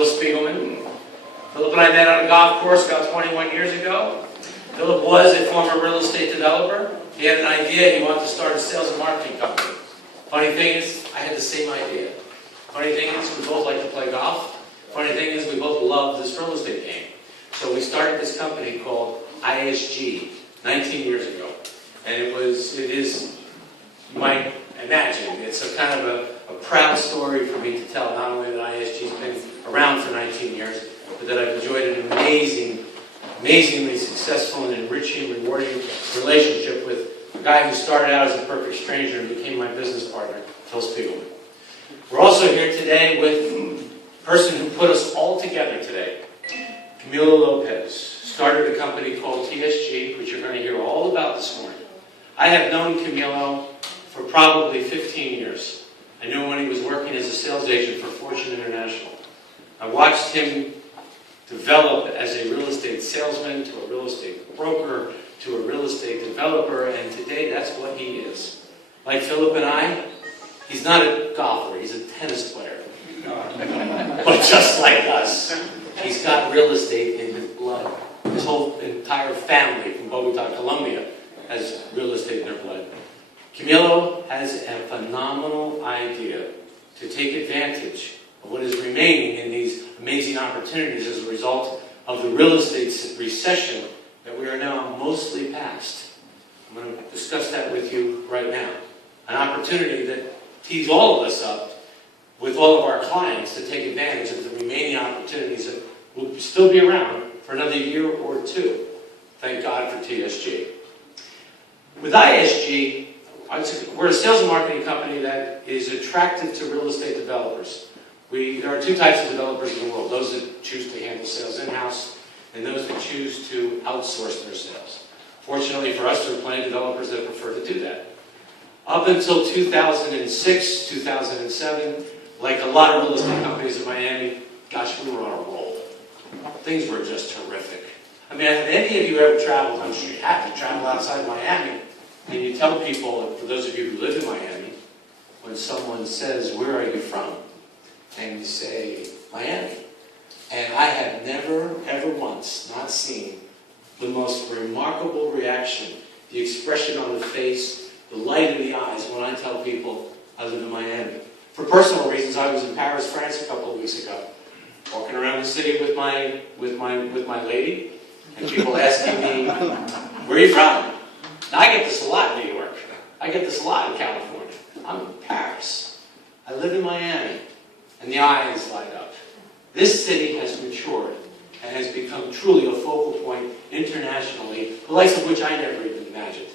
Spiegelman. Philip and I met on a golf course about 21 years ago. Philip was a former real estate developer. He had an idea, he wanted to start a sales and marketing company. Funny thing is, I had the same idea. Funny thing is, we both like to play golf. Funny thing is, we both love this real estate game. So we started this company called ISG 19 years ago. And it is, you might imagine, it's a kind of a proud story for me to tell, not only that ISG's been around for 19 years, but that I've enjoyed an amazingly successful and enriching, rewarding relationship with a guy who started out as a perfect stranger and became my business partner, Phil Spiegelman. We're also here today with the person who put us all together today, Camilo Lopez. Started a company called TSG, which you're going to hear all about this morning. I have known Camilo for probably 15 years. I knew him when he was working as a sales agent for Fortune International. I watched him develop as a real estate salesman, to a real estate broker, to a real estate developer, and today that's what he is. Like Philip and I, he's not a golfer, he's a tennis player. But just like us, he's got real estate in his blood. His whole entire family from Bogota, Colombia, has real estate in their blood. Camilo has a phenomenal idea to take advantage of what is remaining in these amazing opportunities as a result of the real estate recession that we are now mostly past. I'm going to discuss that with you right now. An opportunity that tees all of us up with all of our clients to take advantage of the remaining opportunities that will still be around for another year or two. Thank God for TSG. With ISG, we're a sales and marketing company that is attractive to real estate developers. There are two types of developers in the world, those that choose to handle sales in-house and those that choose to outsource their sales. Fortunately for us, there are plenty of developers that prefer to do that. Up until 2006, 2007, like a lot of real estate companies in Miami, gosh, we were on a roll. Things were just terrific. I mean, have any of you ever traveled? I'm sure you have to travel outside Miami. And you tell people, for those of you who live in Miami, when someone says, "Where are you from?" and you say, "Miami." And I have never, ever once not seen the most remarkable reaction, the expression on the face, the light in the eyes when I tell people I live in Miami. For personal reasons, I was in Paris, France a couple of weeks ago, walking around the city with my lady, and people asking me, "Where are you from?" Now, I get this a lot in New York. I get this a lot in California. I'm in Paris. I live in Miami. And the eyes light up. This city has matured and has become truly a focal point internationally, the likes of which I never even imagined.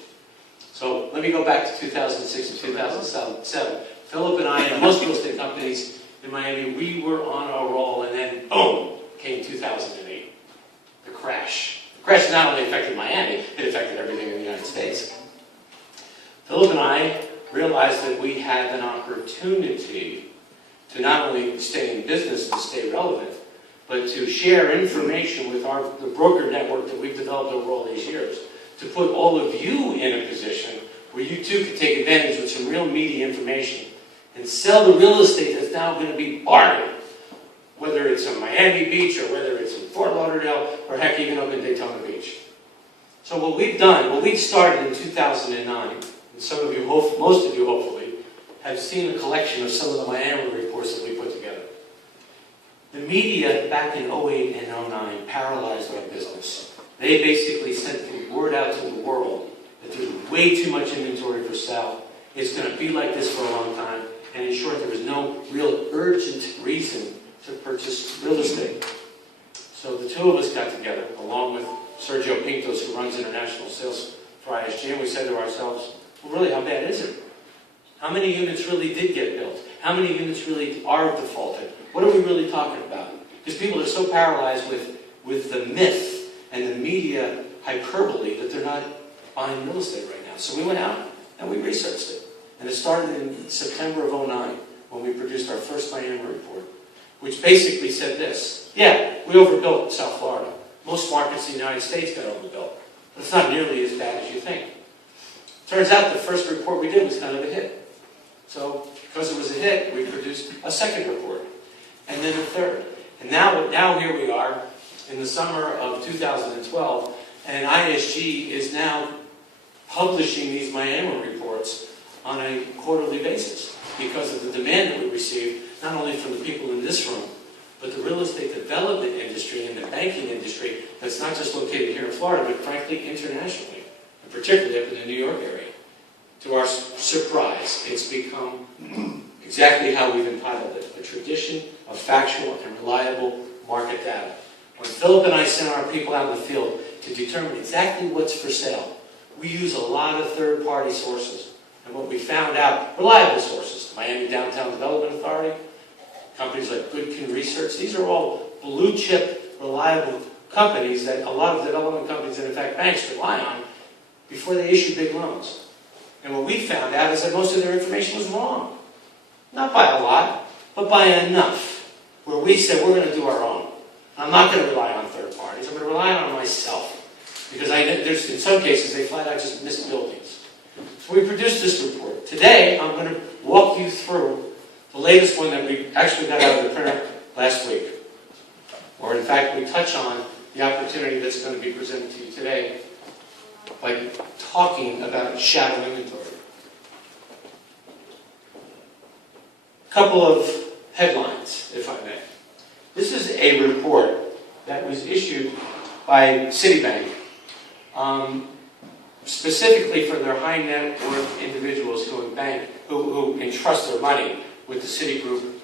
So let me go back to 2006 and 2007. Philip and I and most real estate companies in Miami, we were on a roll, and then boom, came 2008. The crash. The crash not only affected Miami, it affected everything in the United States. Philip and I realized that we had an opportunity to not only stay in business and stay relevant, but to share information with the broker network that we've developed over all these years, to put all of you in a position where you too could take advantage with some real meaty information and sell the real estate that's now going to be bartered, whether it's in Miami Beach or whether it's in Fort Lauderdale or heck, even up in Daytona Beach. So what we started in 2009, and some of you, most of you hopefully, have seen a collection of some of the Miami reports that we put together. The media back in 08 and 09 paralyzed our business. They basically sent the word out to the world that there's way too much inventory for sale. It's going to be like this for a long time. And in short, there was no real urgent reason to purchase real estate. So the two of us got together, along with Sergio Pintos, who runs international sales for ISG, and we said to ourselves, well, really, how bad is it? How many units really did get built? How many units really are defaulted? What are we really talking about? Because people are so paralyzed with the myth and the media hyperbole that they're not buying real estate right now. So we went out and we researched it. And it started in September of 09 when we produced our first Miami report, which basically said this. Yeah, we overbuilt South Florida. Most markets in the United States got overbuilt. But it's not nearly as bad as you think. Turns out the first report we did was kind of a hit. So, because it was a hit, we produced a second report, and then a third. And now here we are in the summer of 2012, and ISG is now publishing these Miami reports on a quarterly basis because of the demand that we receive, not only from the people in this room, but the real estate development industry and the banking industry that's not just located here in Florida, but frankly internationally, and particularly up in the New York area. To our surprise, it's become exactly how we've entitled it, a tradition of factual and reliable market data. When Philip and I sent our people out in the field to determine exactly what's for sale, we use a lot of third-party sources. And what we found out, reliable sources, the Miami Downtown Development Authority, companies like Goodkin Research, these are all blue-chip, reliable companies that a lot of development companies and in fact banks rely on before they issue big loans. And what we found out is that most of their information was wrong. Not by a lot, but by enough, where we said we're going to do our own. I'm not going to rely on third parties, I'm going to rely on myself. Because there's, in some cases, they flat out just missed buildings. So we produced this report. Today, I'm going to walk you through the latest one that we actually got out of the printer last week. Or in fact, we touch on the opportunity that's going to be presented to you today by talking about shadow inventory. A couple of headlines, if I may. This is a report that was issued by Citibank, specifically for their high net worth individuals who entrust their money with the Citigroup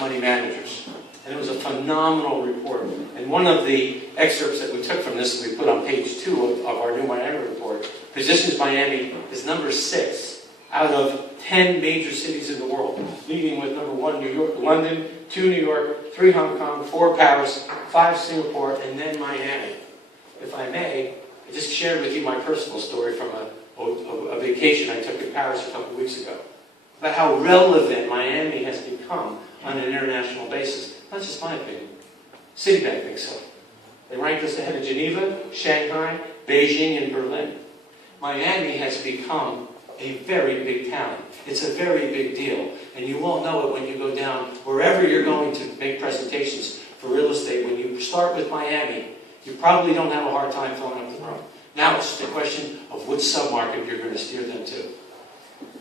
money managers. And it was a phenomenal report. And one of the excerpts that we took from this, we put on page 2 of our new Miami report, positions Miami as number 6 out of 10 major cities in the world, leading with number 1, New York, London, 2, New York, 3, Hong Kong, 4, Paris, 5, Singapore, and then Miami. If I may, I just shared with you my personal story from a vacation I took in Paris a couple of weeks ago, about how relevant Miami has become on an international basis. Not just my opinion. Citibank thinks so. They ranked us ahead of Geneva, Shanghai, Beijing, and Berlin. Miami has become a very big town. It's a very big deal. And you all know it when you go down, wherever you're going to make presentations for real estate. When you start with Miami, you probably don't have a hard time filling up the room. Now it's just a question of which submarket you're going to steer them to.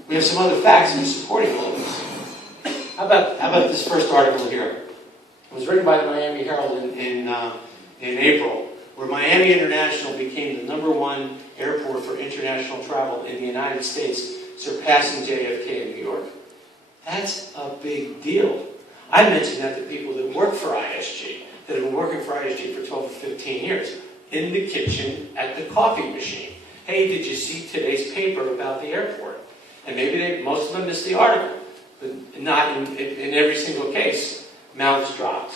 We have some other facts in supporting all of this. How about this first article here? It was written by the Miami Herald in April, where Miami International became the number 1 airport for international travel in the United States, surpassing JFK in New York. That's a big deal. I mentioned that to people that work for ISG, that have been working for ISG for 12 or 15 years, in the kitchen at the coffee machine. Hey, did you see today's paper about the airport? And maybe most of them missed the article, but not in every single case. Mouths dropped.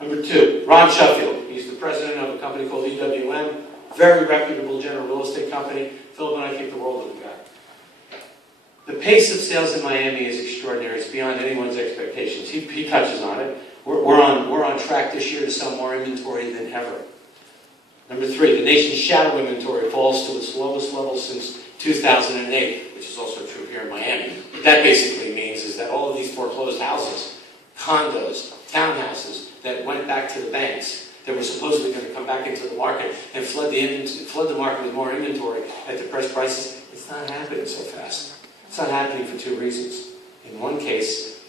Number 2, Ron Sheffield. He's the president of a company called EWM, very reputable general real estate company. Philip and I think the world of the guy. The pace of sales in Miami is extraordinary. It's beyond anyone's expectations. He touches on it. We're on track this year to sell more inventory than ever. Number 3, the nation's shadow inventory falls to its lowest level since 2008, which is also true here in Miami. What that basically means is that all of these foreclosed houses, condos, townhouses that went back to the banks, that were supposedly going to come back into the market and flood the market with more inventory at depressed prices, it's not happening so fast. It's not happening for 2 reasons. In one case,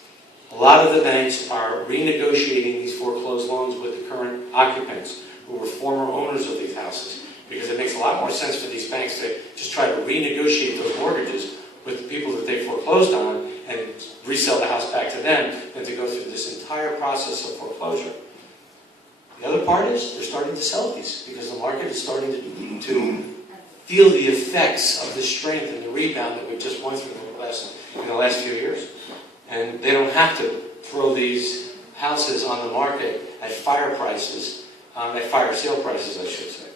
a lot of the banks are renegotiating these foreclosed loans with the current occupants who were former owners of these houses, because it makes a lot more sense for these banks to just try to renegotiate those mortgages with the people that they foreclosed on and resell the house back to them than to go through this entire process of foreclosure. The other part is they're starting to sell these because the market is starting to feel the effects of the strength and the rebound that we've just went through in the last few years. And they don't have to throw these houses on the market at fire prices, at fire sale prices, I should say.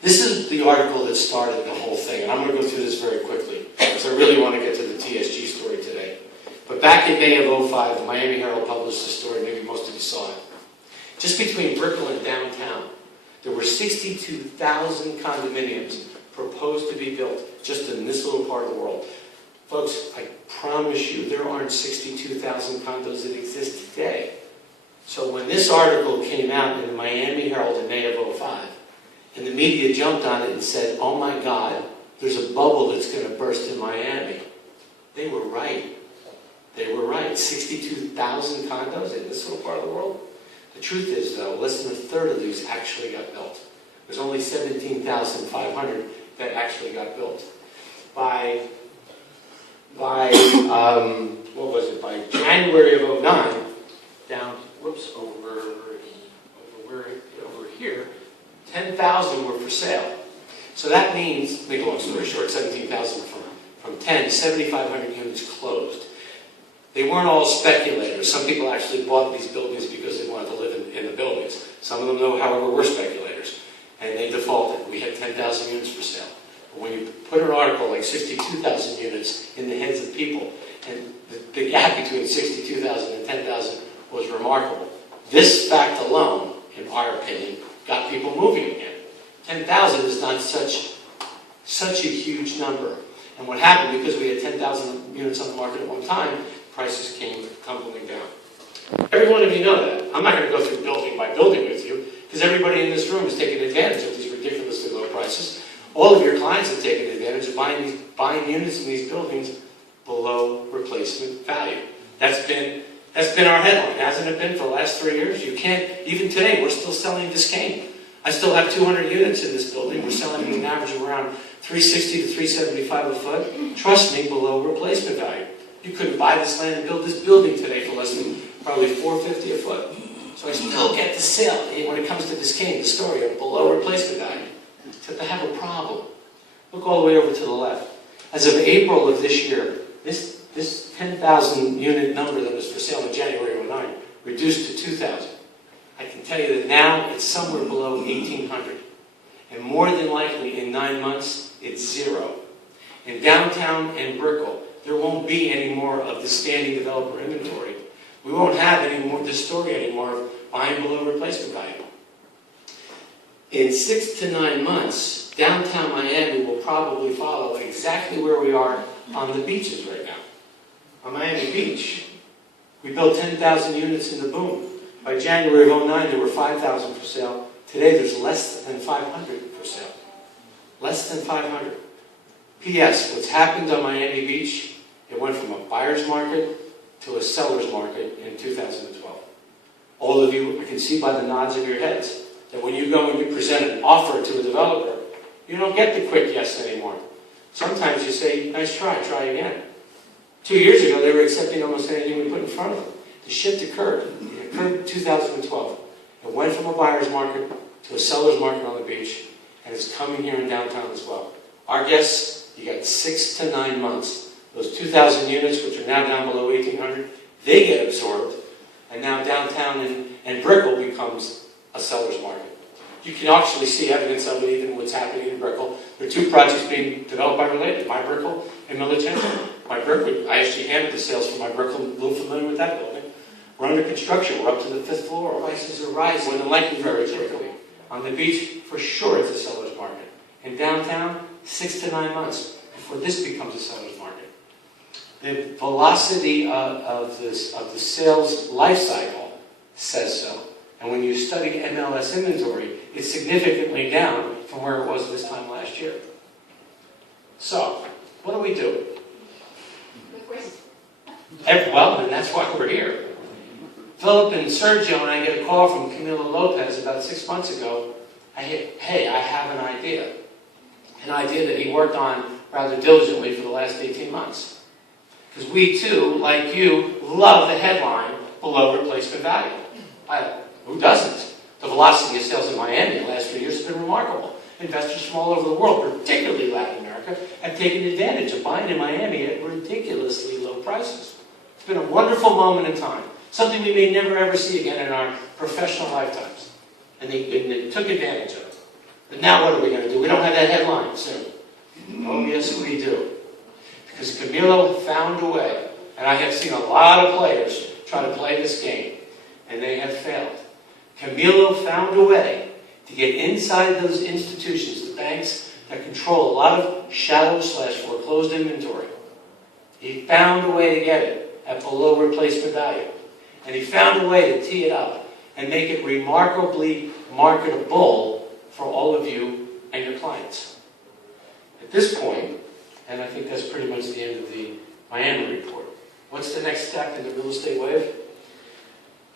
This is the article that started the whole thing, and I'm going to go through this very quickly, because I really want to get to the TSG story today. But back in May of 2005, the Miami Herald published a story, maybe most of you saw it. Just between Brickell and downtown, there were 62,000 condominiums proposed to be built just in this little part of the world. Folks, I promise you, there aren't 62,000 condos that exist today. So when this article came out in the Miami Herald in May of '05, and the media jumped on it and said, oh my God, there's a bubble that's going to burst in Miami, they were right. They were right. 62,000 condos in this little part of the world. The truth is, though, less than a third of these actually got built. There's only 17,500 that actually got built. By what was it? By January of '09, down, over here, 10,000 were for sale. So that means, make a long story short, 17,000 from 10, 7,500 units closed. They weren't all speculators. Some people actually bought these buildings because they wanted to live in the buildings. Some of them, though, however, were speculators. And they defaulted. We had 10,000 units for sale. But when you put an article like 62,000 units in the heads of people, and the gap between 62,000 and 10,000 was remarkable. This fact alone, in our opinion, got people moving again. 10,000 is not such a huge number. And what happened, because we had 10,000 units on the market at one time, prices came tumbling down. Every one of you know that. I'm not going to go through building by building with you, because everybody in this room is taking advantage of these ridiculously low prices. All of your clients have taken advantage of buying units in these buildings below replacement value. That's been our headline, hasn't it been, for the last 3 years? You can't, even today, we're still selling Biscayne. I still have 200 units in this building. We're selling at an average of around $360 to $375 a foot. Trust me, below replacement value. You couldn't buy this land and build this building today for less than probably $450 a foot. So I still get the sale when it comes to Biscayne, the story of below replacement value. Except I have a problem. Look all the way over to the left. As of April of this year, this 10,000 unit number that was for sale in January of '09 reduced to 2,000. I can tell you that now it's somewhere below 1,800. And more than likely in 9 months, it's 0. In downtown and Brickell, there won't be any more of the standing developer inventory. We won't have any more this story anymore of buying below replacement value. In 6 to 9 months, downtown Miami will probably follow exactly where we are on the beaches right now. On Miami Beach, we built 10,000 units in the boom. By January of '09, there were 5,000 for sale. Today, there's less than 500 for sale. Less than 500. P.S. What's happened on Miami Beach, it went from a buyer's market to a seller's market in 2012. All of you, I can see by the nods of your heads, that when you go and you present an offer to a developer, you don't get the quick yes anymore. Sometimes you say, nice try again. 2 years ago, they were accepting almost anything we put in front of them. The shift occurred. It occurred in 2012. It went from a buyer's market to a seller's market on the beach, and it's coming here in downtown as well. Our guess, you got 6 to 9 months. Those 2,000 units, which are now down below 1,800, they get absorbed, and now downtown and Brickell becomes a seller's market. You can actually see evidence of it even in what's happening in Brickell. There are 2 projects being developed by Related, My Brickell and Millicentro. My Brickell, I actually handled the sales for My Brickell, a little familiar with that building. We're under construction, we're up to the 5th floor. Prices are rising, more than likely very quickly. On the beach, for sure it's a seller's market. In downtown, 6 to 9 months before this becomes a seller's market. The velocity of the sales life cycle says so. And when you study MLS inventory, it's significantly down from where it was this time last year. So, what do we do? Well, and that's why we're here. Philip and Sergio and I get a call from Camilo Lopez about 6 months ago. Hey, I have an idea. An idea that he worked on rather diligently for the last 18 months. Because we too, like you, love the headline below replacement value. Who doesn't? The velocity of sales in Miami in the last 3 years has been remarkable. Investors from all over the world, particularly Latin America, have taken advantage of buying in Miami at ridiculously low prices. It's been a wonderful moment in time. Something we may never ever see again in our professional lifetimes. And they took advantage of it. But now what are we going to do? We don't have that headline soon. Oh, yes, we do. Because Camilo found a way. And I have seen a lot of players try to play this game. And they have failed. Camilo found a way to get inside those institutions, the banks that control a lot of shadow/foreclosed inventory. He found a way to get it at below replacement value. And he found a way to tee it up and make it remarkably marketable for all of you and your clients. At this point, and I think that's pretty much the end of the Miami report, what's the next step in the real estate wave?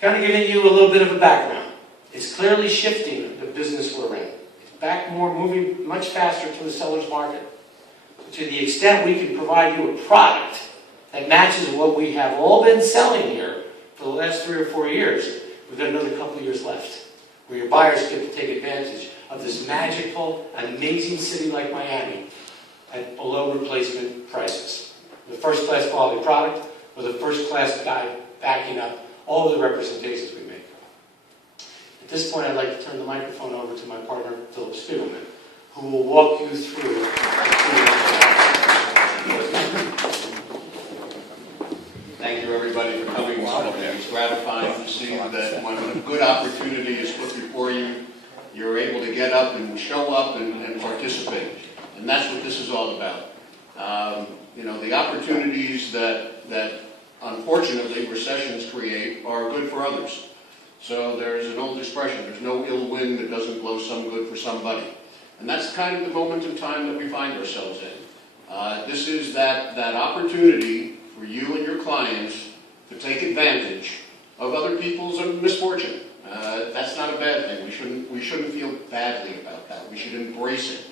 Kind of giving you a little bit of a background. It's clearly shifting the business we're in. It's back more, moving much faster to the seller's market. To the extent we can provide you a product that matches what we have all been selling here for the last 3 or 4 years, we've got another couple of years left, where your buyers get to take advantage of this magical, amazing city like Miami at below replacement prices. With first-class quality product, with a first-class guy backing up all the representations we make. At this point, I'd like to turn the microphone over to my partner, Philip Spiegelman, who will walk you through. Thank you, everybody, for coming this morning. It's gratifying to see that when a good opportunity is put before you, you're able to get up and show up and participate. And that's what this is all about. The opportunities that unfortunately recessions create are good for others. So there's an old expression, there's no ill wind that doesn't blow some good for somebody. And that's kind of the moment in time that we find ourselves in. This is that opportunity for you and your clients to take advantage of other people's misfortune. That's not a bad thing. We shouldn't feel badly about that. We should embrace it.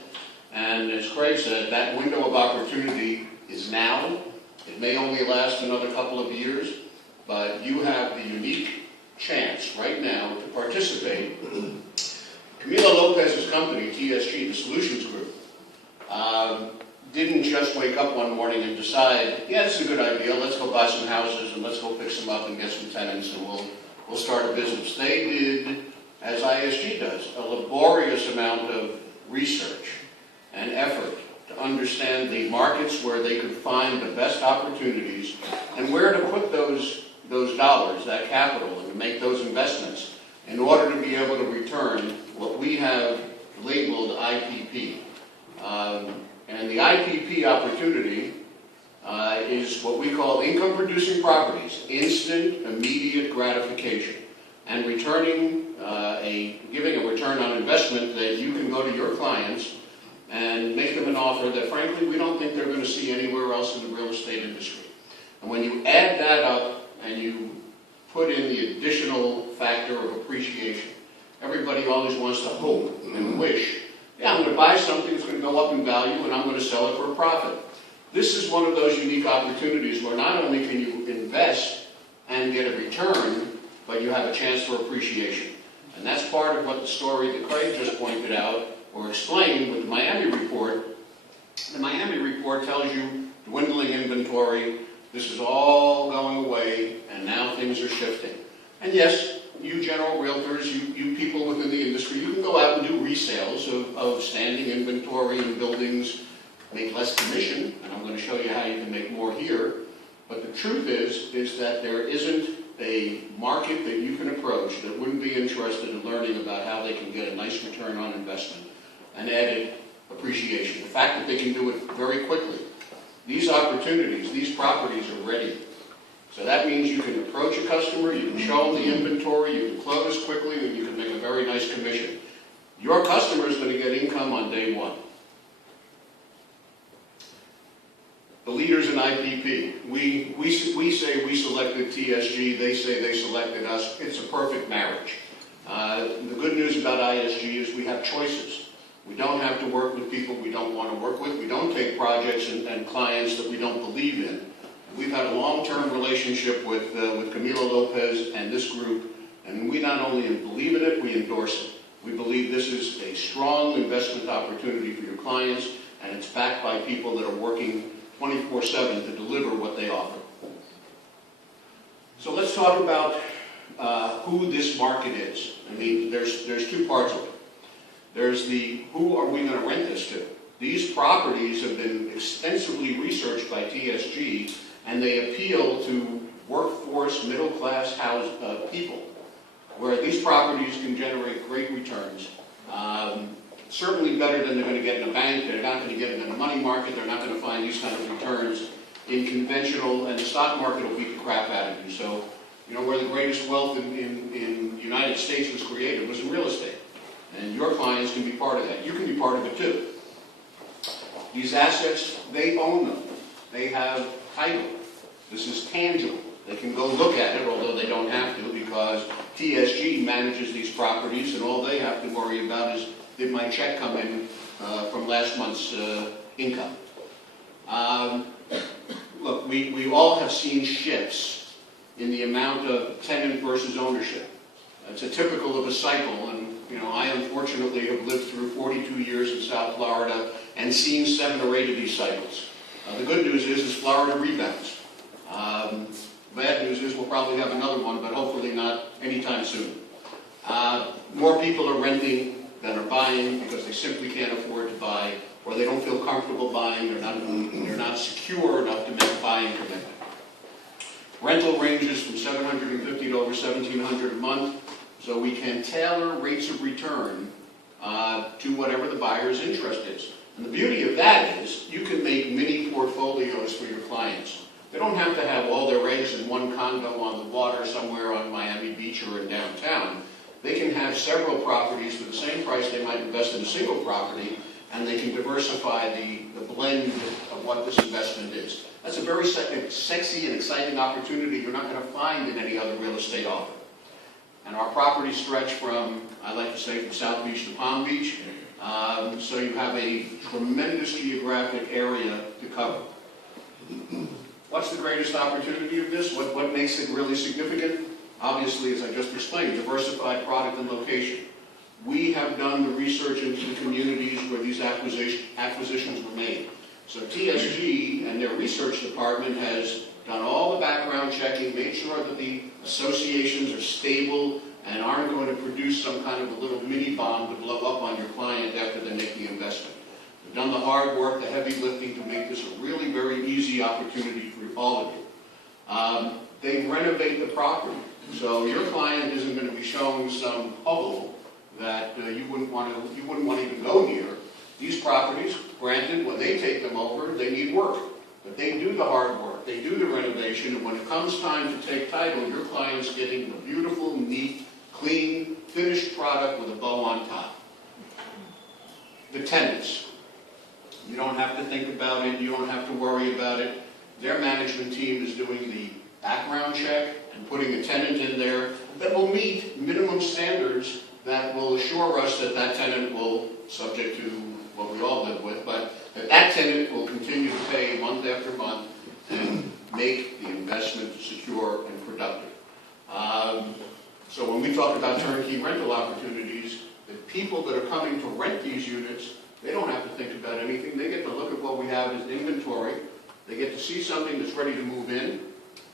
And as Craig said, that window of opportunity is now. It may only last another couple of years, but you have the unique chance right now to participate. Camilo Lopez's company, TSG, the Solutions Group, didn't just wake up one morning and decide, yeah, this is a good idea, let's go buy some houses and let's go fix them up and get some tenants and we'll start a business. They did, as ISG does, a laborious amount of research and effort to understand the markets where they could find the best opportunities and where to put those dollars, that capital, and to make those investments in order to be able to return what we have labeled IPP. And the IPP opportunity is what we call income-producing properties, instant, immediate gratification, and giving a return on investment that you can go to your clients and make them an offer that, frankly, we don't think they're going to see anywhere else in the real estate industry. And when you add that up and you put in the additional factor of appreciation, everybody always wants to hope and wish, yeah, I'm going to buy something that's going to go up in value and I'm going to sell it for a profit. This is one of those unique opportunities where not only can you invest and get a return, but you have a chance for appreciation. And that's part of what the story that Craig just pointed out or explained with the Miami report. The Miami report tells you dwindling inventory, this is all going away, and now things are shifting. And yes, you general realtors, you people within the industry, you can go out and do resales of standing inventory in buildings, make less commission, and I'm going to show you how you can make more here. But the truth is that there isn't a market that you can approach that wouldn't be interested in learning about how they can get a nice return on investment and added appreciation. The fact that they can do it very quickly. These opportunities, these properties are ready. So that means you can approach a customer, you can show them the inventory, you can close quickly, and you can make a very nice commission. Your customer is going to get income on day one. The leaders in IPP, we say we selected TSG, they say they selected us. It's a perfect marriage. The good news about ISG is we have choices. We don't have to work with people we don't want to work with. We don't take projects and clients that we don't believe in. We've had a long-term relationship with Camilo Lopez and this group, and we not only believe in it, we endorse it. We believe this is a strong investment opportunity for your clients, and it's backed by people that are working 24/7 to deliver what they offer. So let's talk about who this market is. I mean, there's two parts of it. There's the who are we going to rent this to? These properties have been extensively researched by TSG, and they appeal to workforce, middle-class people, where these properties can generate great returns. Certainly better than they're going to get in a bank. They're not going to get it in a money market. They're not going to find these kind of returns in conventional, and the stock market will beat the crap out of you. So You know, where the greatest wealth in the United States was created was in real estate. And your clients can be part of that. You can be part of it too. These assets, they own them. They have title. This is tangible. They can go look at it, although they don't have to, because TSG manages these properties, and all they have to worry about is, did my check come in from last month's income? Look, we all have seen shifts in the amount of tenant versus ownership. It's a typical of a cycle, and you know, I unfortunately have lived through 42 years in South Florida and seen 7 or 8 of these cycles. The good news is Florida rebounds. Bad news is we'll probably have another one, but hopefully not anytime soon. More people are renting than are buying because they simply can't afford to buy, or they don't feel comfortable buying. They're not secure enough to make a buying commitment. Rental ranges from $750 to over $1,700 a month, so we can tailor rates of return to whatever the buyer's interest is. And the beauty of that is you can make mini portfolios for your clients. They don't have to have all their eggs in one condo on the water somewhere on Miami Beach or in downtown. They can have several properties for the same price they might invest in a single property, and they can diversify the blend of what this investment is. That's a very sexy and exciting opportunity you're not going to find in any other real estate offer. And our properties stretch from, I like to say, from South Beach to Palm Beach, so you have a tremendous geographic area to cover. What's the greatest opportunity of this? What makes it really significant? Obviously, as I just explained, diversified product and location. We have done the research into the communities where these acquisitions were made. So TSG and their research department has done all the background checking, made sure that the associations are stable and aren't going to produce some kind of a little mini bomb to blow up on your client after they make the investment. They've done the hard work, the heavy lifting to make this a really very easy opportunity for all of you. They renovate the property. So your client isn't going to be showing some hovel that you wouldn't want to even go near. These properties, granted, when they take them over, they need work. But they do the hard work, they do the renovation, and when it comes time to take title, your client's getting a beautiful, neat, clean, finished product with a bow on top. The tenants. You don't have to think about it, you don't have to worry about it. Their management team is doing the background check and putting a tenant in there that will meet minimum standards that will assure us that that tenant will, subject to what we all live with, but that tenant will continue to pay month after month and make the investment secure and productive. So when we talk about turnkey rental opportunities, the people that are coming to rent these units, they don't have to think about anything. They get to look at what we have as inventory. They get to see something that's ready to move in.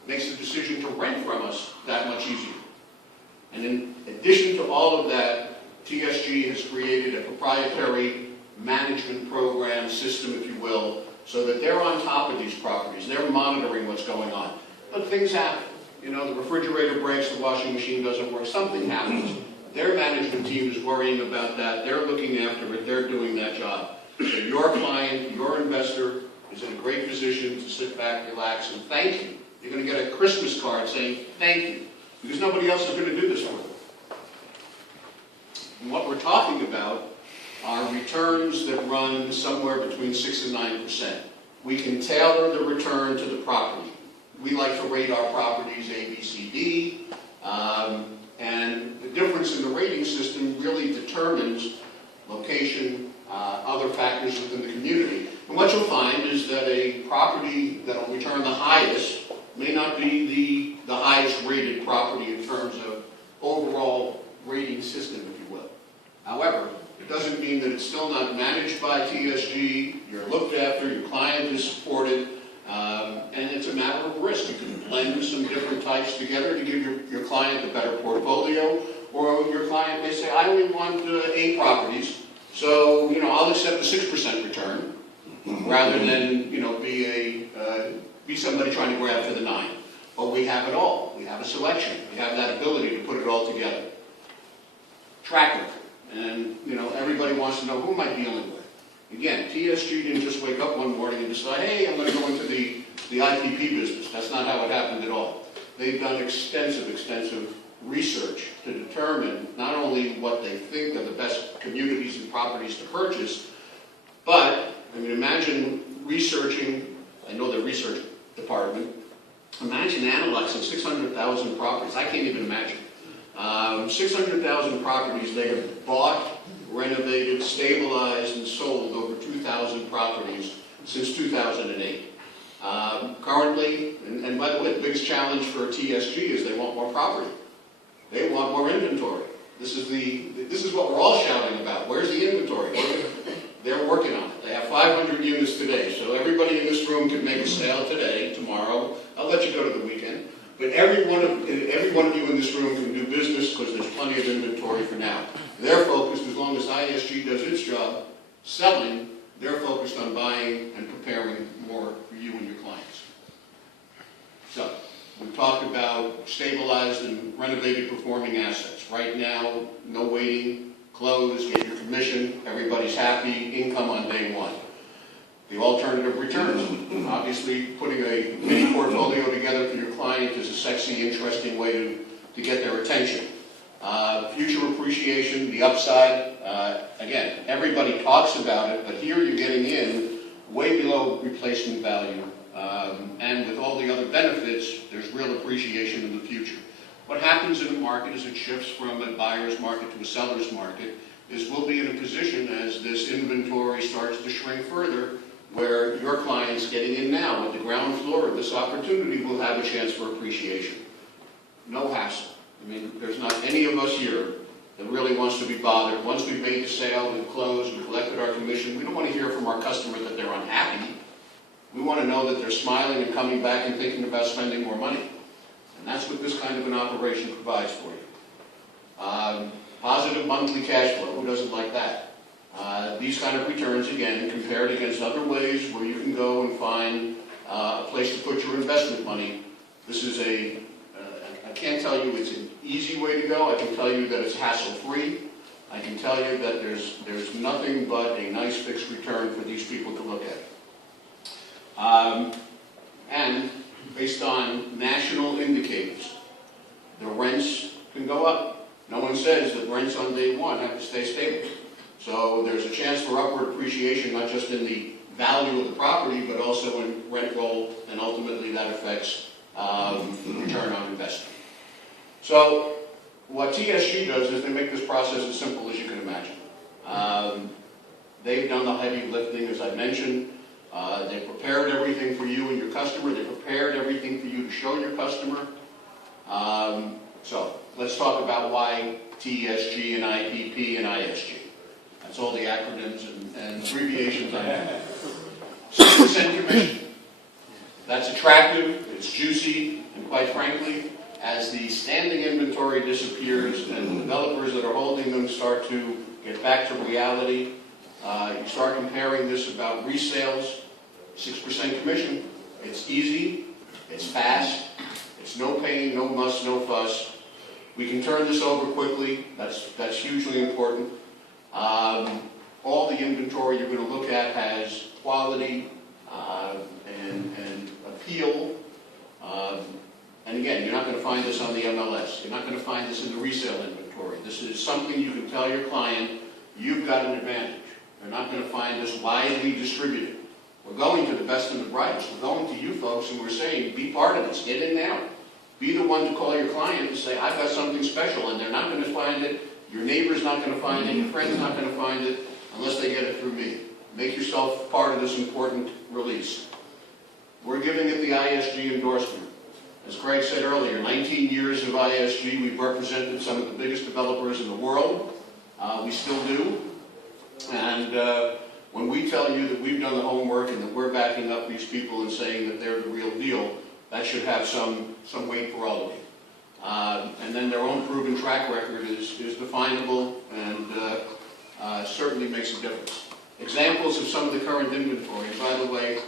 Makes the decision to rent from us that much easier. And in addition to all of that, TSG has created a proprietary management program system, if you will, so that they're on top of these properties. They're monitoring what's going on. But things happen. You know, the refrigerator breaks, the washing machine doesn't work, something happens. Their management team is worrying about that. They're looking after it. They're doing that job. So your client, your investor, is in a great position to sit back, relax, and thank you. You're going to get a Christmas card saying thank you, because nobody else is going to do this for them. And what we're talking about are returns that run somewhere between 6 and 9%. We can tailor the return to the property. We like to rate our properties A, B, C, D, and the difference in the rating system really determines location, other factors within the community. And what you'll find is that a property that will return the highest may not be the highest rated property in terms of overall rating system, if you will. However, it doesn't mean that it's still not managed by TSG, you're looked after, your client is supported, and it's a matter of risk. You can blend some different types together to give your client a better portfolio, or your client may say, I only want 8 properties, so I'll accept a 6% return, rather than be somebody trying to grab for the 9. But we have it all. We have a selection. We have that ability to put it all together. Track record. And, everybody wants to know, who am I dealing with? Again, TSG didn't just wake up one morning and decide, hey, I'm going to go into the IPP business. That's not how it happened at all. they've done extensive research to determine not only what they think are the best communities and properties to purchase, but, I mean, imagine researching, I know the research department, imagine analyzing 600,000 properties. I can't even imagine. 600,000 properties they have bought, renovated, stabilized, and sold over 2,000 properties since 2008. Currently, and by the way, the biggest challenge for TSG is they want more property. They want more inventory. This is what we're all shouting about. Where's the inventory? They're working on it. They have 500 units today, so everybody in this room can make a sale today, tomorrow. I'll let you go to the weekend. But every one of you in this room can do business because there's plenty of inventory for now. They're focused, as long as ISG does its job, selling, they're focused on buying and preparing more for you and your clients. So, we talked about stabilized and renovated performing assets. Right now, no waiting, close, get your commission, everybody's happy, income on day one. The alternative returns. Obviously, putting a mini portfolio together for your client is a sexy, interesting way to get their attention. Future appreciation, the upside, again, everybody talks about it, but here you're getting in way below replacement value. And with all the other benefits, there's real appreciation in the future. What happens in the market as it shifts from a buyer's market to a seller's market is we'll be in a position as this inventory starts to shrink further where your clients getting in now at the ground floor of this opportunity will have a chance for appreciation. No hassle. I mean, there's not any of us here that really wants to be bothered. Once we've made the sale, we've closed, we've collected our commission, we don't want to hear from our customer that they're unhappy. We want to know that they're smiling and coming back and thinking about spending more money. And that's what this kind of an operation provides for you. Positive monthly cash flow, who doesn't like that? These kind of returns, again, compared against other ways where you can go and find a place to put your investment money. This is I can't tell you it's an easy way to go. I can tell you that it's hassle-free. I can tell you that there's nothing but a nice fixed return for these people to look at. And based on national indicators, the rents can go up. No one says that rents on day one have to stay stable. So there's a chance for upward appreciation, not just in the value of the property, but also in rent roll, and ultimately that affects return on investment. So what TSG does is they make this process as simple as you can imagine. They've done the heavy lifting, as I mentioned. They prepared everything for you and your customer. They prepared everything for you to show your customer. So let's talk about why TSG and IPP and ISG. That's all the acronyms and abbreviations I have. 6% commission. That's attractive, it's juicy, and quite frankly, as the standing inventory disappears and the developers that are holding them start to get back to reality, you start comparing this about resales, 6% commission. It's easy, it's fast, it's no pain, no muss, no fuss. We can turn this over quickly, that's hugely important. All the inventory you're going to look at has quality and appeal. And again, you're not going to find this on the MLS. You're not going to find this in the resale inventory. This is something you can tell your client, you've got an advantage. You're not going to find this widely distributed. We're going to the best and the brightest. We're going to you folks and we're saying, be part of this. Get in now. Be the one to call your client and say, I've got something special, and they're not going to find it. Your neighbor's not going to find it. Your friend's not going to find it unless they get it through me. Make yourself part of this important release. We're giving it the ISG endorsement. As Craig said earlier, 19 years of ISG, we've represented some of the biggest developers in the world. We still do. And when we tell you that we've done the homework and that we're backing up these people and saying that they're the real deal, that should have some weight for all of you. And then their own proven track record is definable and certainly makes a difference. Examples of some of the current inventory. And by the way,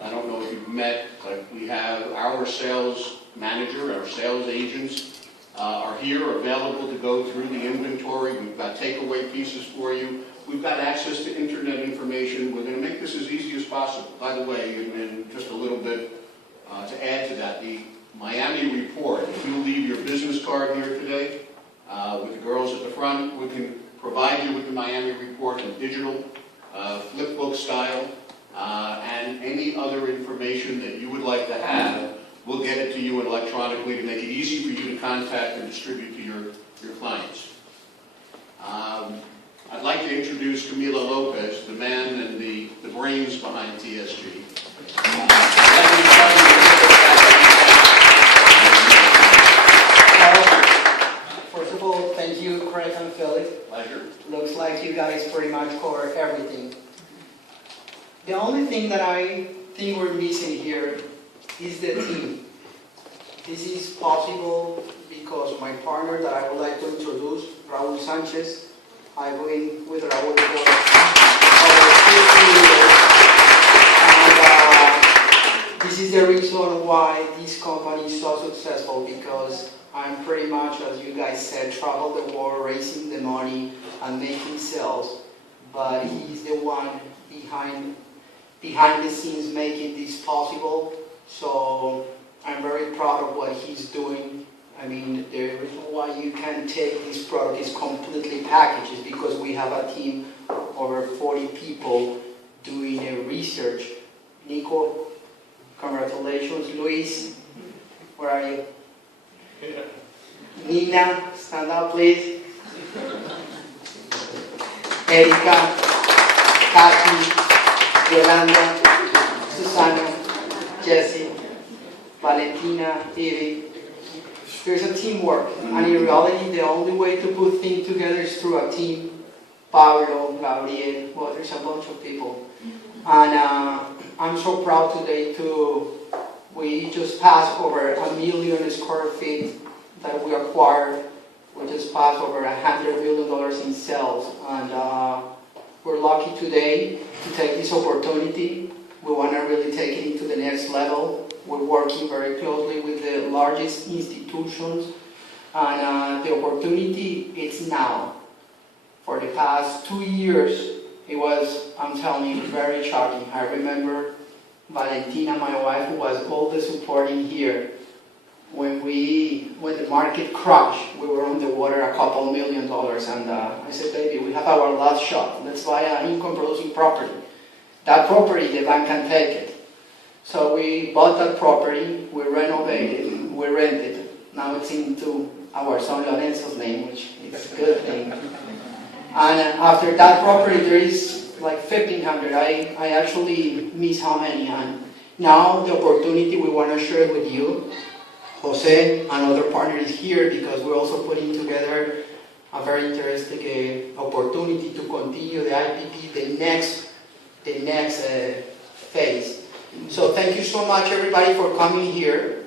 I don't know if you've met, but we have our sales manager, our sales agents are here, available to go through the inventory. We've got takeaway pieces for you. We've got access to internet information. We're going to make this as easy as possible. By the way, in just a little bit, to add to that, the Miami Report. If you leave your business card here today, with the girls at the front, we can provide you with the Miami Report in digital, flip book style, and any other information that you would like to have, we'll get it to you electronically to make it easy for you to contact and distribute to your clients. I'd like to introduce Camilo Lopez, the man and the brains behind TSG. First of all, thank you, Craig and Philip. Pleasure. Looks like you guys pretty much cover everything. The only thing that I think we're missing here is the team. This is possible because my partner that I would like to introduce, Raul Sanchez, I've been with Raul for over 50 years. And this is the reason why this company is so successful, because I'm pretty much, as you guys said, travel the world, raising the money and making sales. But he's the one behind the scenes making this possible. So I'm very proud of what he's doing. I mean, the reason why you can take this product is completely packaged is because we have a team over 40 people doing a research. Nico, congratulations. Luis, where are you? Yeah. Nina, stand up please. Erika, Kathy, Yolanda, Susana, Jessie, Valentina, Ivy. There's a teamwork, and in reality the only way to put things together is through a team. Pablo, Gabriel, well, there's a bunch of people. And I'm so proud today we just passed over 1 million square feet that we acquired. We just passed over $100 million in sales, and we're lucky today to take this opportunity. We want to really take it into the next level. We're working very closely with the largest institutions, and the opportunity is now. For the past 2 years, it was, I'm telling you, very shocking. I remember Valentina, my wife, who was all the supporting here. When the market crashed, we were on the water $2 million, and I said, baby, we have our last shot. Let's buy an income-producing property. That property, the bank can take it. So we bought that property, we renovated, we rented. Now it's into our son Lorenzo's name, which is a good thing. And after that property, there is like 1,500. I actually miss how many. And now the opportunity we want to share with you, Jose and other partners here, because we're also putting together a very interesting opportunity to continue the IPP, the next phase. So thank you so much, everybody, for coming here.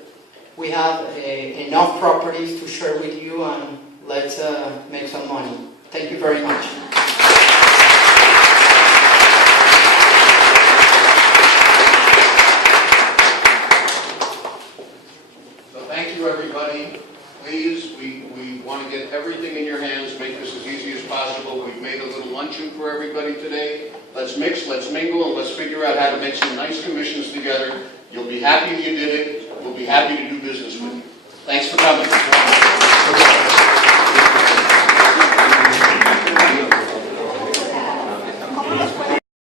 We have enough properties to share with you, and let's make some money. Thank you very much. So thank you, everybody. Please, we want to get everything in your hands, make this as easy as possible. We've made a little luncheon for everybody today. Let's mix, let's mingle, and let's figure out how to make some nice commissions together. You'll be happy you did it. We'll be happy to do business with you. Thanks for coming.